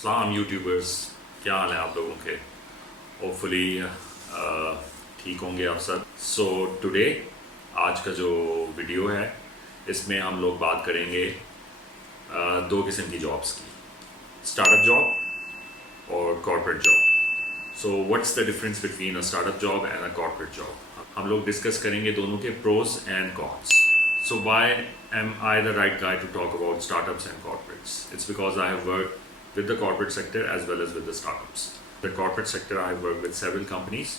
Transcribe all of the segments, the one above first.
सलाम यूट्यूबर्स, क्या हाल है आप लोगों के। होपफुली ठीक होंगे आप सब। सो टुडे आज का जो वीडियो है इसमें हम लोग बात करेंगे दो किस्म की जॉब्स की, स्टार्टअप जॉब और corporate job. So what's the difference between a startup job and a corporate job, हम लोग डिस्कस करेंगे दोनों के pros and cons. So why am I the right guy to talk about startups and corporates? It's because I have worked with the corporate sector as well as with the startups. The corporate sector I have worked with several companies,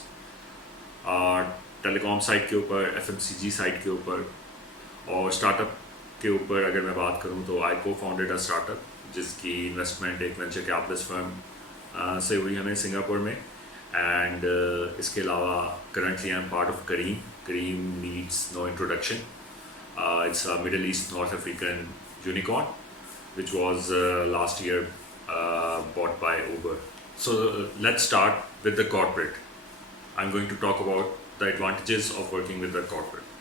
telecom site के ऊपर, FMCG site के ऊपर, और startup के ऊपर अगर मैं बात करूं तो I co founded a startup जिसकी इन्वेस्टमेंट एक वेंचर कैपिटलिस्ट फर्म से हुई हमें सिंगापुर में। एंड इसके अलावा currently I am part of Careem needs no introduction. It's a Middle East North African unicorn, which was last year bought by Uber. So let's start with the corporate. I'm going to talk about the advantages of working with the corporate.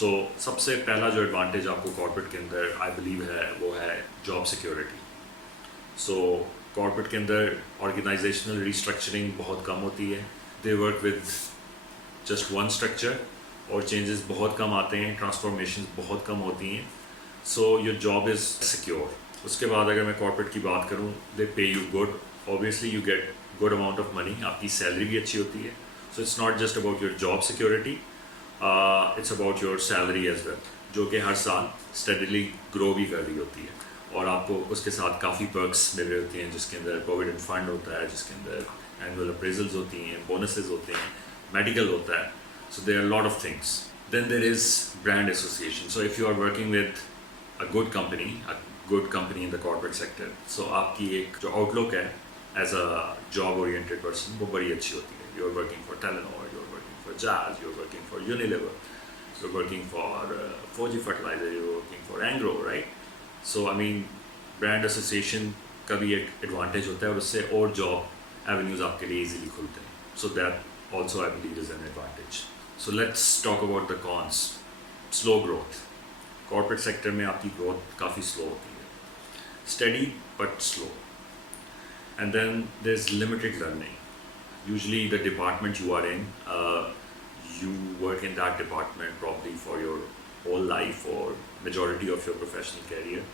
So सबसे पहला जो advantage आपको corporate के अंदर I believe है वो है job security. So corporate के अंदर organizational restructuring बहुत कम होती है. They work with just one structure और चेंजेस बहुत कम आते हैं, ट्रांसफॉर्मेशन बहुत कम होती हैं. So your job is secure. उसके बाद अगर मैं कॉर्पोरेट की बात करूँ, they pay you good, obviously you get good amount of money, आपकी सैलरी भी अच्छी होती है. So it's not just about your job security, it's about your salary as well, जो कि हर साल स्टडीली ग्रो भी कर रही होती है. और आपको उसके साथ काफ़ी पर्क्स मिल रही होती हैं, जिसके अंदर प्रोविडेंट फंड होता है, जिसके अंदर एनुअल अप्रेजल्स होती हैं, बोनसेस होते हैं, मेडिकल होता है. So there are a lot of things. Then there is brand association. So if you are working with a good company in the corporate sector, so आपकी एक जो outlook है as a job oriented person वो बड़ी अच्छी होती है. You are working for Telenor, you are working for Jazz, you are working for Unilever, you are working for Fuji Fertilizer, you are working for Angro, right? So I mean brand association का भी एक advantage होता है और उससे और job avenues आपके लिए easily खुलते हैं. So that also I believe is an advantage. So let's talk about the cons. Slow growth. Corporate sector में आपकी growth काफ़ी slow होती है. Steady but slow. And then there's limited learning. Usually the department you are in, you work in that department probably for your whole life or majority of your professional career.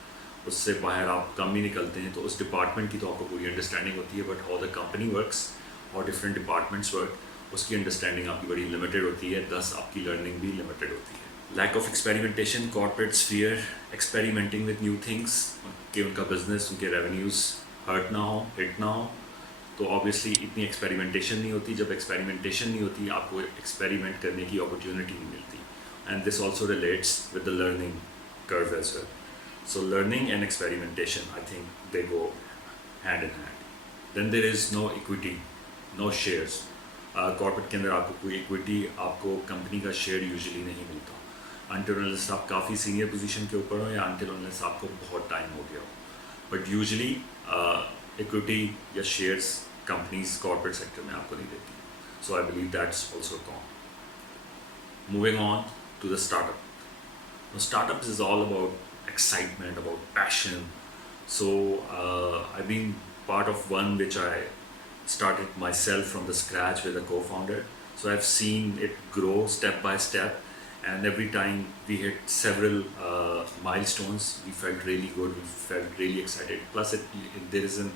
उससे बाहर आप कम ही निकलते हैं, तो उस department की तो आपको पूरी अंडरस्टैंडिंग होती है, but how the company works और डिफरेंट डिपार्टमेंट्स वर्क, उसकी अंडरस्टैंडिंग आपकी बड़ी लिमिटेड होती है, दस आपकी लर्निंग भी लिमिटेड होती है. Lack of experimentation. Corporates fear experimenting with new things, कि उनका बिजनेस, उनके रेवेन्यूज़ हिट ना हो, तो ऑब्वियसली इतनी एक्सपेरिमेंटेशन नहीं होती. जब एक्सपेरिमेंटेशन नहीं होती, आपको एक्सपेरिमेंट करने की अपॉर्चुनिटी नहीं मिलती. And this also relates with the learning curve as well. So learning and experimentation, I think they go hand in hand. Then there is no equity, no shares. Corporate के अंदर आपको कोई equity, आपको company का share usually नहीं मिलता until unless आप काफ़ी सीनियर पोजीशन के ऊपर हो या अनटिल अनलेस आपको बहुत टाइम हो गया हो. बट यूजुअली इक्विटी या शेयर्स कंपनीज कॉर्पोरेट सेक्टर में आपको नहीं देती. So I believe that's also con. Moving on to the startup. Startup is all about excitement, about passion. So I been part of one which I started myself from the scratch with a co-founder. So I've seen it grow step by step, and every time we hit several milestones, we felt really good, we felt really excited. Plus there is an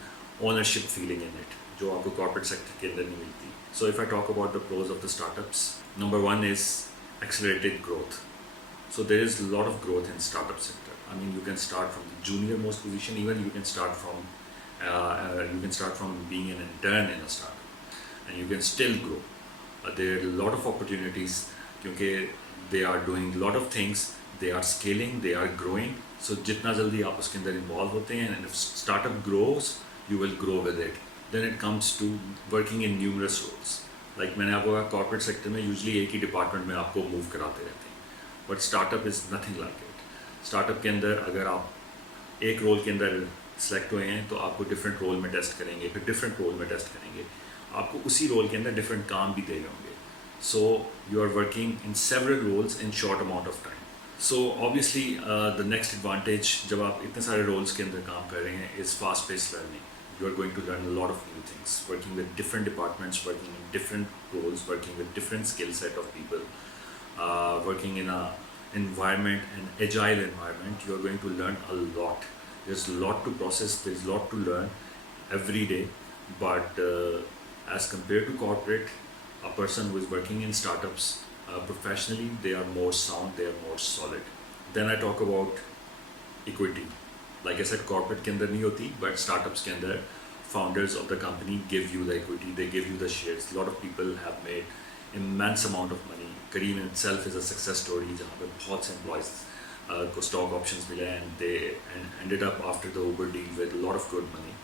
ownership feeling in it, जो आपको corporate sector के अंदर नहीं मिलती. So if I talk about the pros of the startups, number one is accelerated growth. So there is a lot of growth in startup sector. I mean, you can start from the junior most position, even you can start from being an intern in a startup, and you can still grow. There are a lot of opportunities because they are doing a lot of things, they are scaling, they are growing. So जितना जल्दी आप उसके अंदर involve होते हैं, and if startup grows, you will grow with it. Then it comes to working in numerous roles. Like मैंने आपको कहा, corporate sector में usually एक ही department में आपको move कराते रहते हैं, but startup is nothing like it. Startup के अंदर अगर आप एक role के अंदर सेलेक्ट हुए हैं, तो आपको डिफरेंट रोल में टेस्ट करेंगे, फिर डिफरेंट रोल में टेस्ट करेंगे, आपको उसी रोल के अंदर डिफरेंट काम भी दे रहे होंगे. So you are working in several roles in short amount of time. So obviously the next advantage जब आप इतने सारे रोल्स के अंदर काम कर रहे हैं is fast pace learning. you're going to learn a lot of new things, working with different departments, working in different roles, working with different skill set of people, working in a environment, an agile environment. You're going to learn a lot. There's a lot to process, there's a lot to learn every day. But as compared to corporate, a person who is working in startups professionally, they are more sound, they are more solid. Then I talk about equity. Like I said, corporate के अंदर नहीं होती, but startups के अंदर founders of the company give you the equity, they give you the shares. A lot of people have made immense amount of money. Careem itself is a success story जहाँ पे बहुत से employees को stock options मिले and they ended up after the Uber deal with a lot of good money.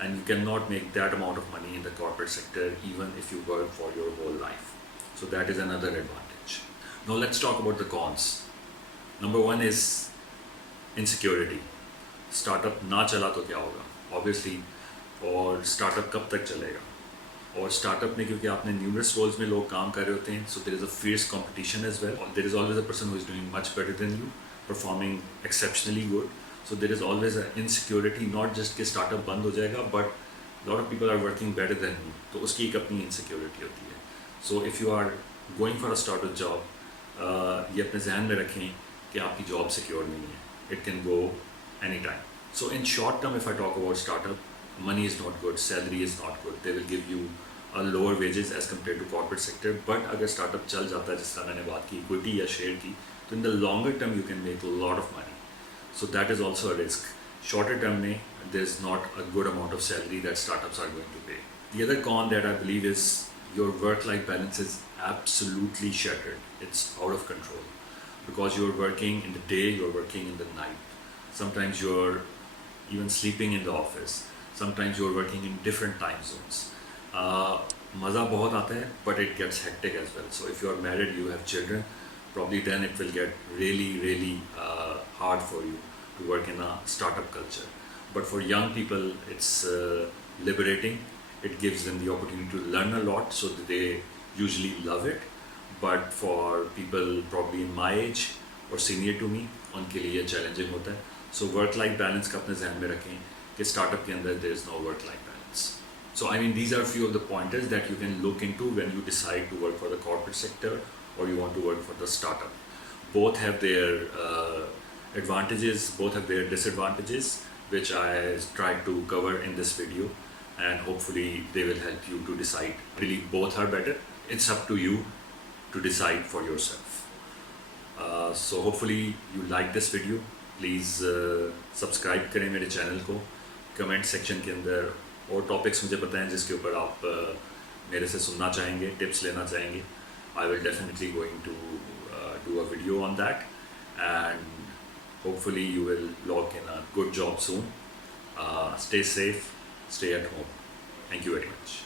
And you cannot make that amount of money in the corporate sector even if you work for your whole life. So that is another advantage. Now let's talk about the cons. Number one is insecurity. Startup ना चला तो क्या होगा obviously, और startup कब तक चलेगा, और स्टार्टअप में क्योंकि आपने न्यूमरस रोल्स में लोग काम कर रहे होते हैं, so there is a fierce competition as well, there is always a person who is doing much better than you, performing exceptionally good. So there is always a insecurity, not just कि startup बंद हो जाएगा, but lot of people are working better than you, तो उसकी एक अपनी insecurity होती है. So if you are going for a startup job, ये अपने जहन में रखें कि आपकी जॉब सिक्योर नहीं है, it can go any time. So in short term, if I talk about startup, money is not good, salary is not good. They will give you lower wages as compared to corporate sector. But अगर startup चल जाता है, जिस तरह मैंने बात की equity या share की, तो in the longer term you can make a lot of money. So that is also a risk. Shorter term में there is not a good amount of salary that startups are going to pay. The other con that I believe is your work-life balance is absolutely shattered. It's out of control because you're working in the day, you're working in the night. Sometimes you're even sleeping in the office. Sometimes you're working in different time zones. मज़ा बहुत आता है, but it gets hectic as well. So if you're married, you have children, probably then it will get really hard for you to work in a startup culture. But for young people, it's liberating. It gives them the opportunity to learn a lot, so that they usually love it. But for people probably in my age or senior to me, उनके लिए challenging होता है. So work life balance का अपने जहन में रखें कि startup के अंदर there is no work life balance. So I mean these are few of the pointers that you can look into when you decide to work for the corporate sector or you want to work for the startup. Both have their advantages, both have their disadvantages, which I tried to cover in this video, and hopefully they will help you to decide. I believe both are better. It's up to you to decide for yourself. So hopefully you like this video. Please subscribe करें मेरे channel को. Comment section के अंदर और topics मुझे बताएं जिसके ऊपर आप मेरे से सुनना चाहेंगे, टिप्स लेना चाहेंगे. I will definitely going to do a video on that, and hopefully you will lock in a good job soon. Stay safe, stay at home. Thank you very much.